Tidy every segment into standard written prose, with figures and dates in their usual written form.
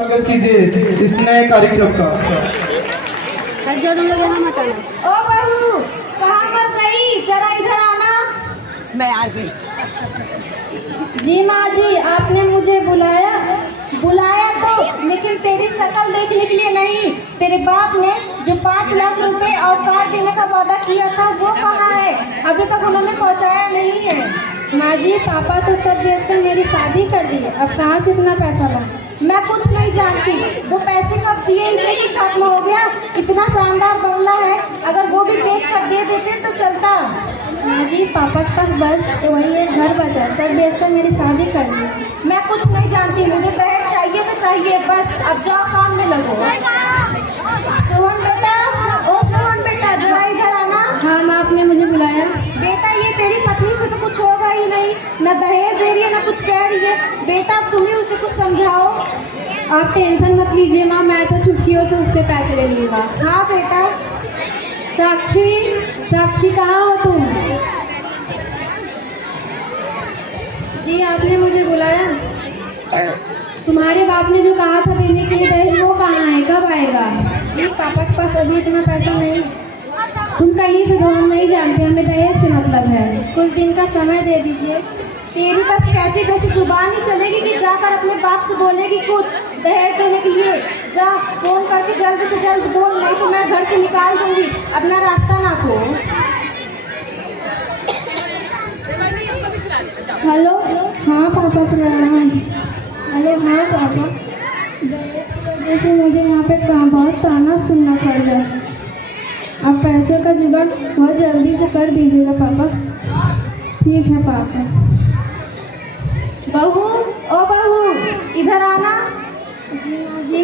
स्वागत कीजिए इस नए कार्यक्रम का। जो तुम लोग यहाँ मत आना। ओ बहू, कहाँ मर गई? जरा इधर आना। मैं आ गई। जी माँ जी, आपने मुझे बुलाया तो, लेकिन तेरी शक्ल देखने के लिए नहीं। तेरे बाप ने जो 5 लाख रुपए और कार देने का वादा किया था वो कहाँ है? अभी तक उन्होंने पहुँचाया नहीं है। माँ जी, पापा तो सब बेचकर मेरी शादी कर दी, अब कहाँ से इतना पैसा ला? मैं कुछ नहीं जानती, वो पैसे कब दिए इतने ही खत्म हो गया। इतना शानदार बंगला है, अगर वो भी बेच कर दे देते तो चलता। माँ जी, पापा का बस वही एक घर बचा, सब बेचकर मेरी शादी कर दी। मैं कुछ नहीं जानती, मुझे दहेज चाहिए तो चाहिए बस। अब जाओ काम में लगो। सोहन बेटा, ओ सोहन बेटा, जरा इधर आना। हाँ माँ, आपने मुझे बुलाया? बेटा, ये तेरी पत्नी से तो कुछ होगा ही नहीं, न दहेज दे रही है न कुछ कह रही है। बेटा, अब तुम ही उसे कुछ समझाओ। आप टेंशन मत लीजिए माँ, मैं तो चुटकियों से उससे पैसे ले लूँगा। हाँ बेटा। साक्षी कहाँ हो तुम? जी, आपने मुझे बुलाया? तुम्हारे बाप ने जो कहा था देने के लिए दहेज, वो कहाँ है, कब आएगा? जी, पापा के पास अभी इतना पैसा नहीं। तुम कहीं से दो, हम नहीं जानते, हमें दहेज से मतलब है। कुछ दिन का समय दे दीजिए। तेरी बस कैची जैसी जुबान ही चलेगी कि जाकर अपने बाप से बोलेगी कुछ दहेज देने के लिए? जा फोन करके जल्द से जल्द बोल, नहीं तो मैं घर से निकाल दूंगी। अपना रास्ता ना खो। हेलो। हाँ पापा, प्रणाम। हेलो। हाँ पापा, दहेज की वजह से मुझे यहाँ पे बहुत ताना सुनना पड़ रहा है। आप पैसे का जुगाड़ बहुत जल्दी से कर दीजिएगा पापा। ठीक है पापा। बहू, ओ बहू, इधर आना। जी माँ जी।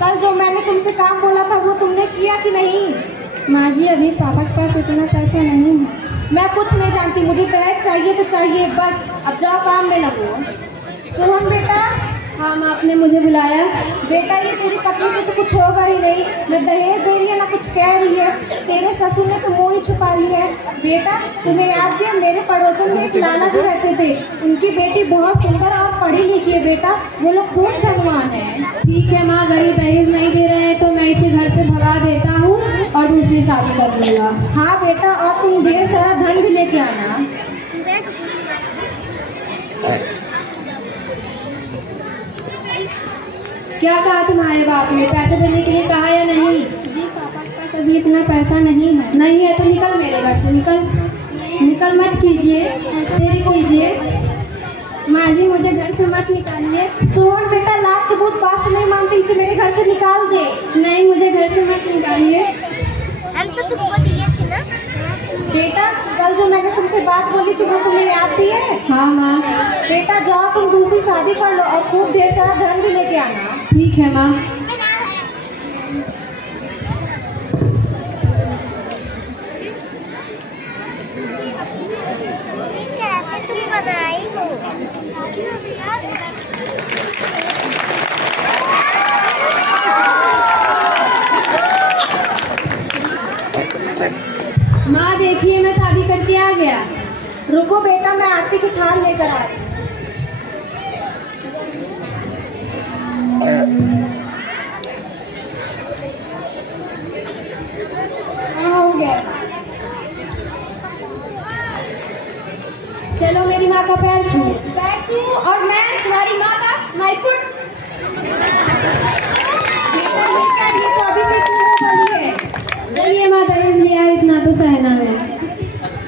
कल जो मैंने तुमसे काम बोला था वो तुमने किया कि नहीं? माँ जी, अभी पापा के पास इतना पैसा नहीं है। मैं कुछ नहीं जानती, मुझे दहेज चाहिए तो चाहिए बस। अब जाओ काम में लगो। सोहन बेटा। हाँ माँ, आपने मुझे बुलाया? बेटा, ये तेरी पत्नी से तो कुछ होगा ही नहीं, न दहेज दे रही है न कुछ कह रही है। तेरे ससुर ने तो मुँह ही छुपा लिया है। बेटा, तुम्हें याद भी है, मेरे पड़ोसन में एक लाला जी रहते थे, उनकी बेटी बहुत सुंदर और पढ़ी लिखी है। बेटा, वो लोग खूब धनवान है। ठीक है माँ, अगर ये दहेज नहीं दे रहे हैं तो मैं इसे घर से भगा देता हूँ और दूसरी शादी कर लूँगा। हाँ बेटा, और तुम ढेर सारा धन भी लेके आना। क्या कहा तुम्हारे बाप ने, पैसे देने के लिए कहा या नहीं? जी, पापा के पास अभी इतना पैसा नहीं है। नहीं है तो निकल मेरे घर से, निकल मत कीजिए, ऐसे नहीं कीजिए। माँ जी, मुझे घर से मत निकालिए। सोहन बेटा, लाख के भूत बात नहीं मानती, इसे मेरे घर से निकाल दे। नहीं, मुझे घर से मत निकालिए। हम तो तुमको दिए थे ना। बेटा, कल जो मैंने तुमसे बात बोली थी वो तुम्हें याद भी है? हाँ माँ। बेटा, जाओ तुम दूसरी शादी कर लो और खूब ढेर सारा धन भी लेके आना। ठीक है माँ। तुम बनाई हो। माँ देखिए, मैं शादी करके आ गया। रुको बेटा, मैं आरती की थाल लेकर आ रही हूँ। हो गया। चलो मेरी माँ का पैर छू। पैर छू और मैं तुम्हारी माँ का माई फुट। बेटा, ये तो अभी से शुरू वाली है। चलिए माँ, दहेज लिया है, इतना तो सहना है।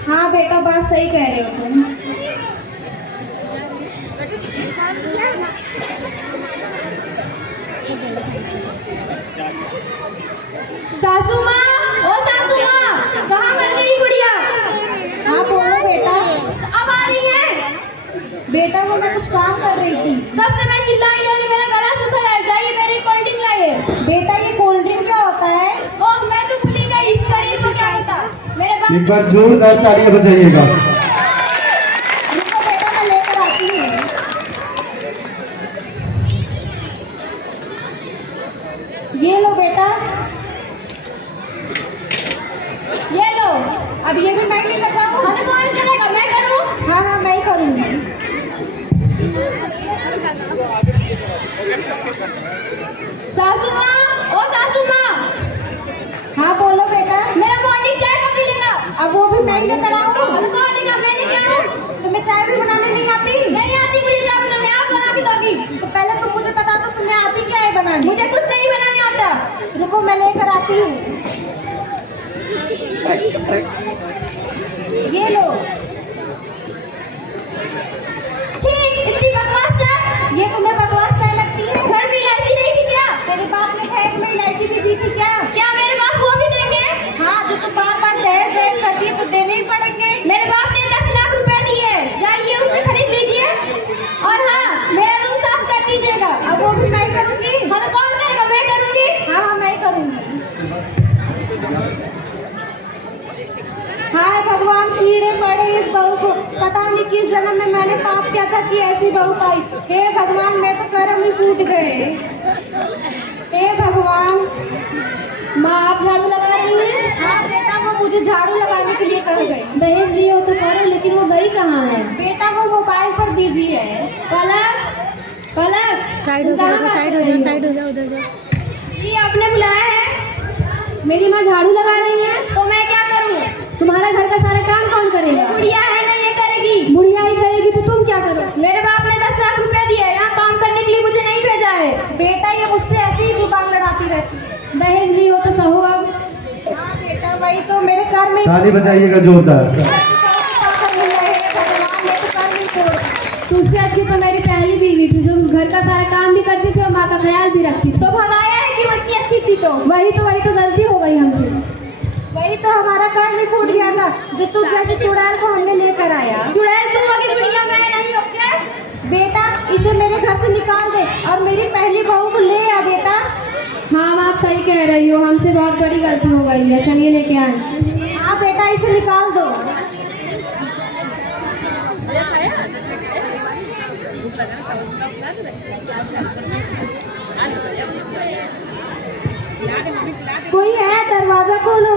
हाँ बेटा, बात सही कह रहे हो तुम। सासू माँ, ओ सासू माँ, कहाँ मर गई बुढ़िया? हाँ बोलो बेटा। अब आ रही है? बेटा, वो मैं कुछ काम कर रही थी। कब से मैं चिल्लाई जा रही, मेरा गला सूखा है, जाइए मेरी कोल्ड ड्रिंक लाइए। बेटा, ये कोल्ड ड्रिंक क्या होता है? ओह, मैं तो भूल गई, इस गरीब को क्या पता। मेरे बाप। एक बार जोरदार तालियां बजाइएगा। रुको बेटा, मैं लेकर आती हूँ। ये लो बेटा, ये लो। अब ये भी मैं लेकर जाऊँ? हमें कौन करेगा, मैं करूँ? हाँ हाँ, मैं ही करूँगी। सासू माँ, ओ सासू माँ, हाँ बोलो बेटा। मेरा मॉर्निंग चाय कब मिलेगा? अब वो भी मैं लेकर आऊँ? अब कौन लेगा? मैं लेके आऊँ? तुम्हें चाय भी बनाने नहीं आती? नहीं आती मुझे चाय बनाने, आप बना के दोगी। तो पहले तुम मुझे बता दो तुम्हें आती क्या है बनाने? मुझे कुछ नहीं बनाने आता। रुको मैं लेकर आती हूँ। ये लो। छी, इतनी बकवास चाय। ये तुम्हें बकवास चाय लगती है? घर में इलायची नहीं थी क्या? तेरे बाप ने खैर में इलायची भी दी थी क्या? क्या मेरे बाप वो भी देंगे? हाँ, जो तुम बार बार दहेज दहेज करती है तो देने ही पड़ेंगे। मेरे बाप ने 10 लाख रुपए दिए, जाइए उससे खरीद लीजिए। और हाँ, मेरा रूम साफ कर दीजिएगा। अब वो भी मैं ही करूँगी। हाँ तो कौन करेगा? मैं करूँगी। हाँ हाँ मैं ही करूँगी। हाय भगवान, कीड़े पड़े इस बहू को। पता नहीं किस जन्म में मैंने पाप किया था कि ऐसी बहू पाई। हे भगवान, मैं तो कर्म ही फूट गए। हे भगवान। माँ आप झाड़ू लगा रही हैं? हाँ बेटा, वो मुझे झाड़ू लगाने के लिए कह गई। दहेज लिए हो तो करो, लेकिन वो गई कहाँ है? बेटा वो मोबाइल पर बिजी है। पलक, पलक, साइड तुम हो कहाँ जाओ, बात साइड कर हो रही जाओ, हो? साइड हो जाओ, उधर जाओ। ये आपने बुलाया है? मेरी माँ झाड़ू लगा रही है, तो मैं क्या करूँ? तुम्हारा घर का सारा काम कौन करेगा? बुढ़िया है ना, ये करेगी। बुढ़िया ही करेगी तो तुम क्या करो? मेरे बाप ने 10 लाख रुपए दिए है, यहाँ काम करने के लिए मुझे नहीं भेजा है। बेटा ये मुझसे ऐसे ही जुबान लड़ाती रहती है। दहेज ली हो तो सहो अब। हाँ बेटा, वही तो मेरे कर्म में ताली बजाइएगा जोरदार। तुझसे अच्छी तो मेरी पहली बीवी थी, जो घर का सारा काम भी करती थी और माँ का ख्याल भी रखती थी। तो भगाया है क्यों? इतनी अच्छी थी तो। वही तो गलती हो गई हमसे। वही तो हमारा कर्म ही फूट गया था, जो तू जैसे चुड़ैल को हमने लेकर आया। चुड़ैल तुम होगी, बुढ़िया मैं नहीं होकर। बेटा इसे मेरे घर से निकाल दे और मेरी पहली बहू को ले आ बेटा। हाँ आप सही कह रही हो, हमसे बहुत बड़ी गलती हो गई है, चलिए लेके आए। हाँ बेटा इसे निकाल दो। कोई है? दरवाजा खोलो।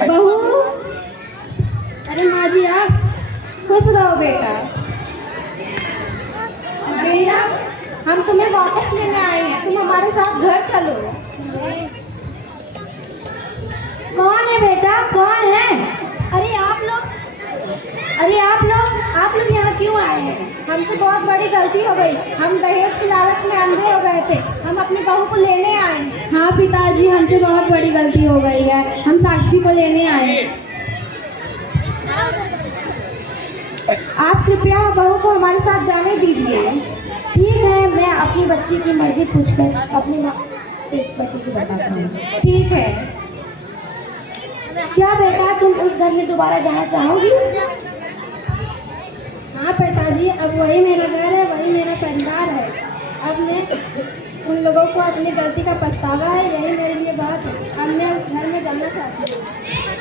बहू। अरे माँ जी आप। खुश रहो बेटा। बेटा हम तुम्हें वापस लेने आए हैं, तुम हमारे साथ घर चलो। कौन है बेटा, कौन है? अरे आप लोग यहाँ क्यों आए हैं? हमसे बहुत बड़ी गलती हो गई। हम दहेज की लालच में अंधे हो गए थे। हम अपनी बहू को लेने आए हैं। हाँ पिताजी, हमसे बहुत बड़ी गलती हो गई है, हम साक्षी को लेने आए। आप कृपया बहू को हमारे साथ जाने दीजिए। ठीक है, मैं अपनी बच्ची की मर्जी पूछकर अपनी एक बच्ची को बताता हूँ। ठीक है। क्या बेटा तुम उस घर में दोबारा जाना चाहोगी? हाँ पिताजी, अब वही मेरा घर है, वही मेरा परिवार है। अब मैं उन लोगों को अपनी गलती का पछतावा है, यही मेरे लिए बात है। अब मैं उस घर में जाना चाहती हूँ।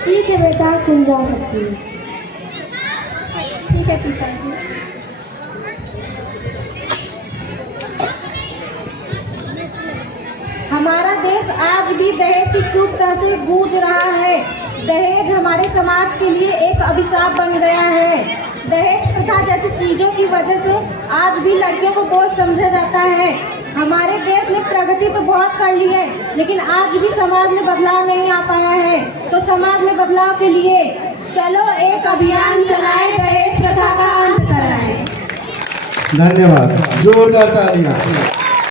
ठीक है बेटा, तुम जा सकती हो। ठीक है पिताजी। हमारा देश आज भी दहेज की क्रूरता से गूंज रहा है। दहेज हमारे समाज के लिए एक अभिशाप बन गया है। दहेज प्रथा जैसी चीजों की वजह से आज भी लड़कियों को बोझ समझा जाता है। हमारे देश ने प्रगति तो बहुत कर ली है, लेकिन आज भी समाज में बदलाव नहीं आ पाया है। तो समाज में बदलाव के लिए चलो एक अभियान चलाएं, दहेज प्रथा का अंत कराएं। धन्यवाद, जोरदार तालियां।